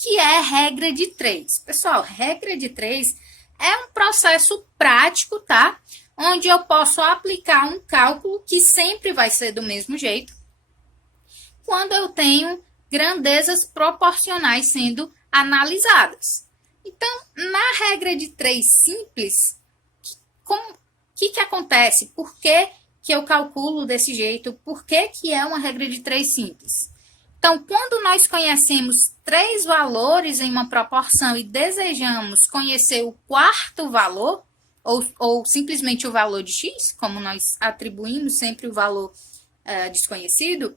que é regra de 3? Pessoal, regra de 3 é um processo prático, tá? Onde eu posso aplicar um cálculo que sempre vai ser do mesmo jeito, quando eu tenho grandezas proporcionais sendo analisadas. Então, na regra de 3 simples, o que acontece? Por que eu calculo desse jeito? Por que é uma regra de 3 simples? Então, quando nós conhecemos 3 valores em uma proporção e desejamos conhecer o quarto valor, ou simplesmente o valor de x, como nós atribuímos sempre o valor desconhecido,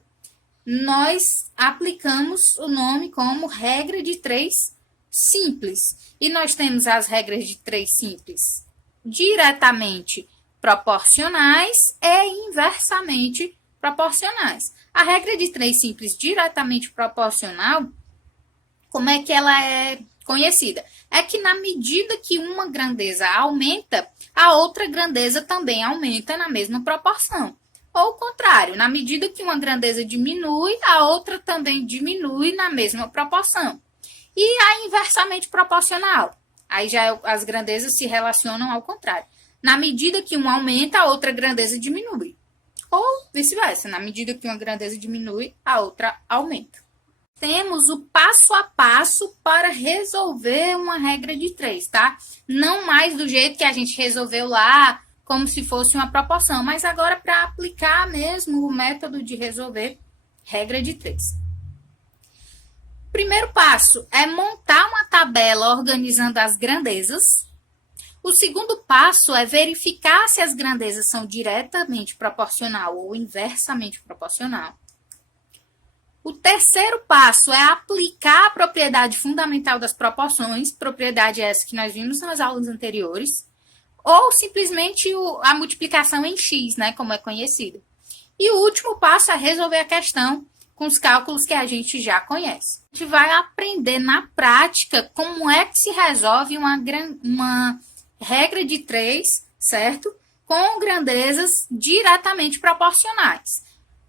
nós aplicamos o nome como regra de 3 simples. E nós temos as regras de 3 simples diretamente proporcionais e inversamente proporcionais. A regra de 3 simples diretamente proporcional, como é que ela é conhecida? É que na medida que uma grandeza aumenta, a outra grandeza também aumenta na mesma proporção. Ou o contrário, na medida que uma grandeza diminui, a outra também diminui na mesma proporção. E a inversamente proporcional? Aí já as grandezas se relacionam ao contrário. Na medida que uma aumenta, a outra grandeza diminui. Ou vice-versa, na medida que uma grandeza diminui, a outra aumenta. Temos o passo a passo para resolver uma regra de 3, tá? Não mais do jeito que a gente resolveu lá, como se fosse uma proporção, mas agora para aplicar mesmo o método de resolver regra de 3. Primeiro passo é montar uma tabela organizando as grandezas. O segundo passo é verificar se as grandezas são diretamente proporcional ou inversamente proporcional. O terceiro passo é aplicar a propriedade fundamental das proporções, propriedade essa que nós vimos nas aulas anteriores, ou simplesmente a multiplicação em x, né, como é conhecido. E o último passo é resolver a questão com os cálculos que a gente já conhece. A gente vai aprender na prática como é que se resolve uma regra de 3, certo? Com grandezas diretamente proporcionais.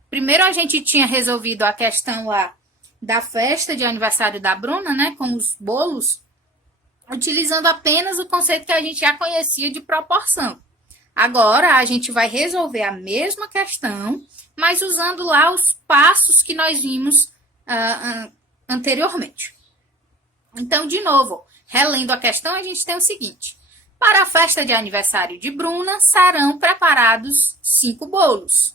Primeiro a gente tinha resolvido a questão lá da festa de aniversário da Bruna, né, com os bolos, utilizando apenas o conceito que a gente já conhecia de proporção. Agora a gente vai resolver a mesma questão, mas usando lá os passos que nós vimos anteriormente. Então, de novo, relendo a questão, a gente tem o seguinte: para a festa de aniversário de Bruna, serão preparados 5 bolos.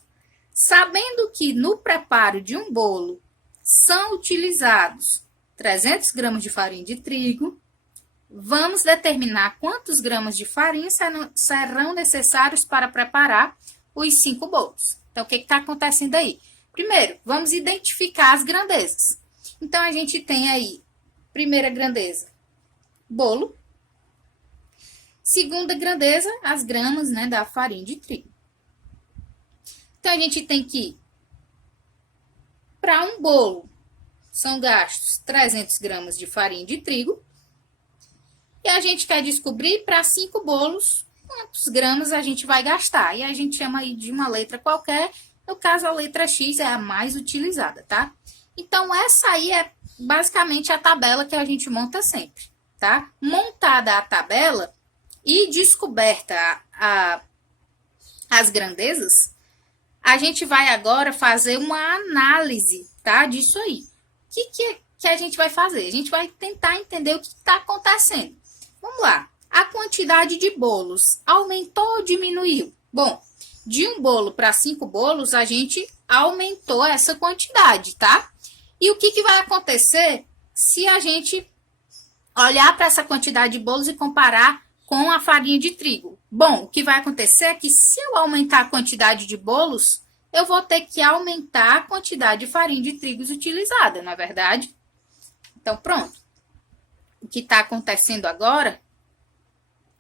Sabendo que no preparo de um bolo são utilizados 300 gramas de farinha de trigo, vamos determinar quantos gramas de farinha serão necessários para preparar os 5 bolos. Então, o que está acontecendo aí? Primeiro, vamos identificar as grandezas. Então, a gente tem aí, primeira grandeza, bolo. Segunda grandeza, as gramas, né, da farinha de trigo. Então, a gente tem que, para um bolo, são gastos 300 gramas de farinha de trigo. E a gente quer descobrir para 5 bolos quantos gramas a gente vai gastar. E a gente chama aí de uma letra qualquer. No caso, a letra X é a mais utilizada, tá? Então, essa aí é basicamente a tabela que a gente monta sempre, tá? Montada a tabela e descoberta as grandezas, a gente vai agora fazer uma análise, tá? Disso aí. O que a gente vai fazer? A gente vai tentar entender o que está acontecendo. Vamos lá. A quantidade de bolos aumentou ou diminuiu? Bom, de um bolo para 5 bolos, a gente aumentou essa quantidade, tá? E o que vai acontecer se a gente olhar para essa quantidade de bolos e comparar com a farinha de trigo? Bom, o que vai acontecer é que se eu aumentar a quantidade de bolos, eu vou ter que aumentar a quantidade de farinha de trigo utilizada, não é verdade? Então, pronto. O que está acontecendo agora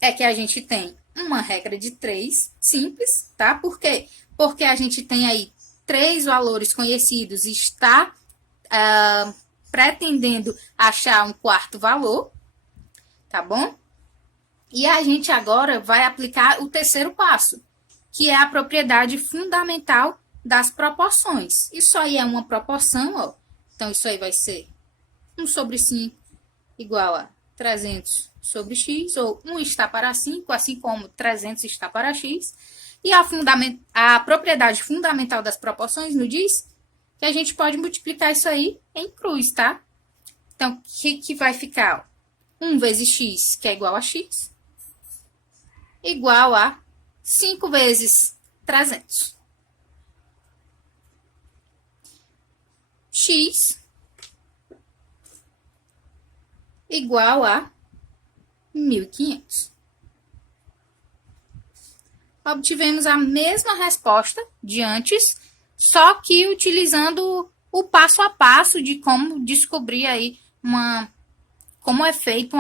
é que a gente tem uma regra de 3 simples, tá? Por quê? Porque a gente tem aí 3 valores conhecidos e está pretendendo achar um quarto valor, tá bom? E a gente agora vai aplicar o terceiro passo, que é a propriedade fundamental das proporções. Isso aí é uma proporção, ó. Então, isso aí vai ser 1/5, igual a 300 sobre x, ou 1 está para 5, assim como 300 está para x. E a propriedade fundamental das proporções nos diz que a gente pode multiplicar isso aí em cruz, tá? Então, o que vai ficar? 1 vezes x, que é igual a x, igual a 5 vezes 300. X igual a 1.500. Obtivemos a mesma resposta de antes, só que utilizando o passo a passo de como descobrir aí como é feito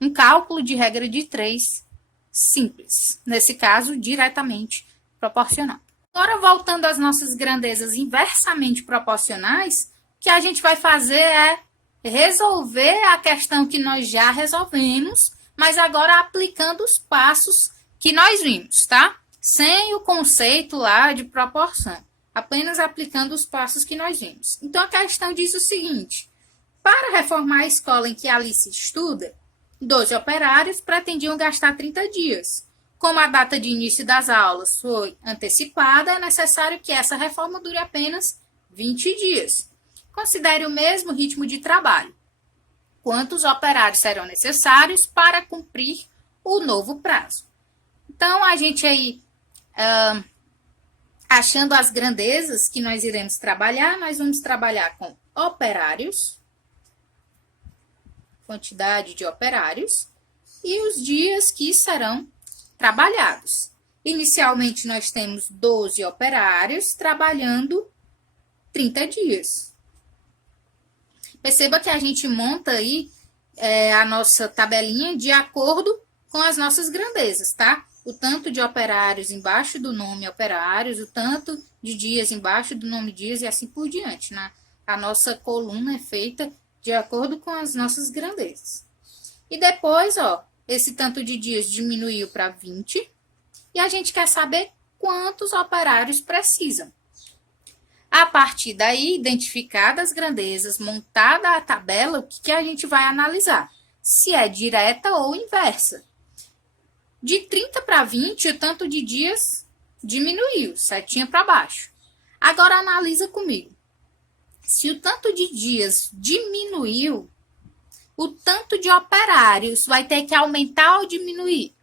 um cálculo de regra de 3 simples. Nesse caso, diretamente proporcional. Agora, voltando às nossas grandezas inversamente proporcionais, o que a gente vai fazer é resolver a questão que nós já resolvemos, mas agora aplicando os passos que nós vimos, tá? Sem o conceito lá de proporção, apenas aplicando os passos que nós vimos. Então, a questão diz o seguinte: para reformar a escola em que Alice estuda, 12 operários pretendiam gastar 30 dias. Como a data de início das aulas foi antecipada, é necessário que essa reforma dure apenas 20 dias. Considere o mesmo ritmo de trabalho. Quantos operários serão necessários para cumprir o novo prazo? Então, a gente aí, achando as grandezas que nós iremos trabalhar, nós vamos trabalhar com operários, quantidade de operários, e os dias que serão trabalhados. Inicialmente, nós temos 12 operários trabalhando 30 dias. Perceba que a gente monta aí a nossa tabelinha de acordo com as nossas grandezas, tá? O tanto de operários embaixo do nome operários, o tanto de dias embaixo do nome dias e assim por diante, né? A nossa coluna é feita de acordo com as nossas grandezas. E depois, ó, esse tanto de dias diminuiu para 20 e a gente quer saber quantos operários precisam. A partir daí, identificadas as grandezas, montada a tabela, o que a gente vai analisar? Se é direta ou inversa. De 30 para 20, o tanto de dias diminuiu, setinha para baixo. Agora, analisa comigo. Se o tanto de dias diminuiu, o tanto de operários vai ter que aumentar ou diminuir?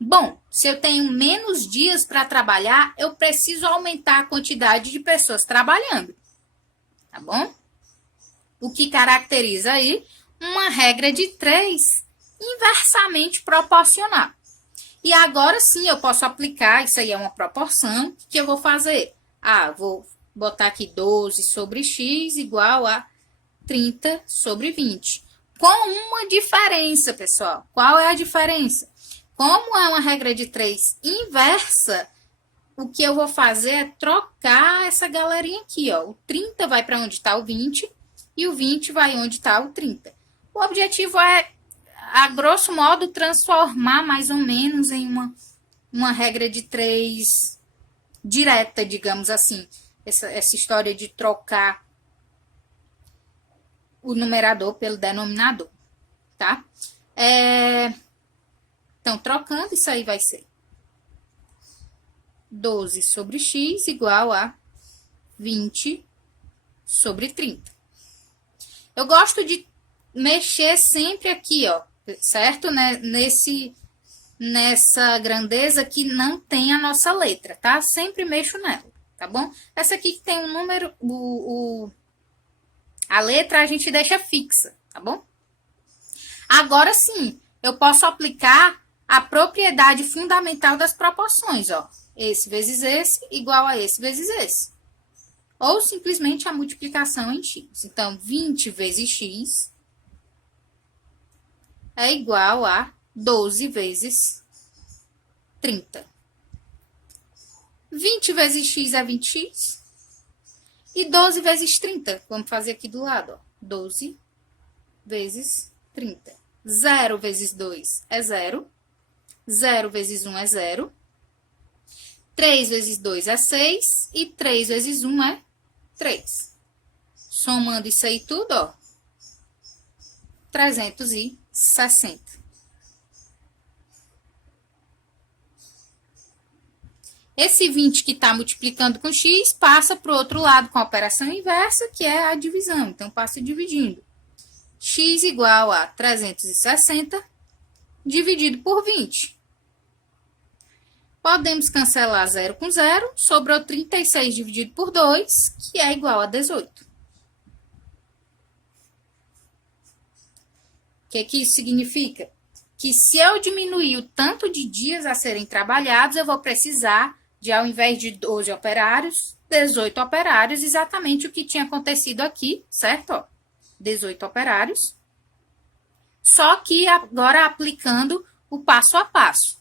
Bom, se eu tenho menos dias para trabalhar, eu preciso aumentar a quantidade de pessoas trabalhando. Tá bom? O que caracteriza aí uma regra de 3 inversamente proporcional. E agora sim eu posso aplicar, isso aí é uma proporção, o que eu vou fazer? Vou botar aqui 12 sobre x igual a 30 sobre 20. Com uma diferença, pessoal. Qual é a diferença? Como é uma regra de 3 inversa, o que eu vou fazer é trocar essa galerinha aqui, ó. O 30 vai para onde está o 20 e o 20 vai onde está o 30. O objetivo é, a grosso modo, transformar mais ou menos em uma regra de 3 direta, digamos assim. Essa história de trocar o numerador pelo denominador, tá? Então, trocando, isso aí vai ser 12 sobre x igual a 20 sobre 30. Eu gosto de mexer sempre aqui, ó, certo? Nessa grandeza que não tem a nossa letra, tá? Sempre mexo nela, tá bom? Essa aqui que tem um número, a letra a gente deixa fixa, tá bom? Agora sim, eu posso aplicar a propriedade fundamental das proporções, ó. Esse vezes esse igual a esse vezes esse. Ou simplesmente a multiplicação em x. Então, 20 vezes x é igual a 12 vezes 30. 20 vezes x é 20x. E 12 vezes 30, vamos fazer aqui do lado, ó. 12 vezes 30. 0 vezes 2 é 0. 0 vezes 1 é 0. 3 vezes 2 é 6. E 3 vezes 1 é 3. Somando isso aí tudo, ó. 360. Esse 20 que está multiplicando com x passa para o outro lado com a operação inversa, que é a divisão. Então, passa dividindo. X igual a 360 dividido por 20. Podemos cancelar 0 com 0. Sobrou 36 dividido por 2, que é igual a 18. O que isso significa? Que se eu diminuir o tanto de dias a serem trabalhados, eu vou precisar de, ao invés de 12 operários, 18 operários, exatamente o que tinha acontecido aqui, certo? Ó, 18 operários. Só que agora aplicando o passo a passo.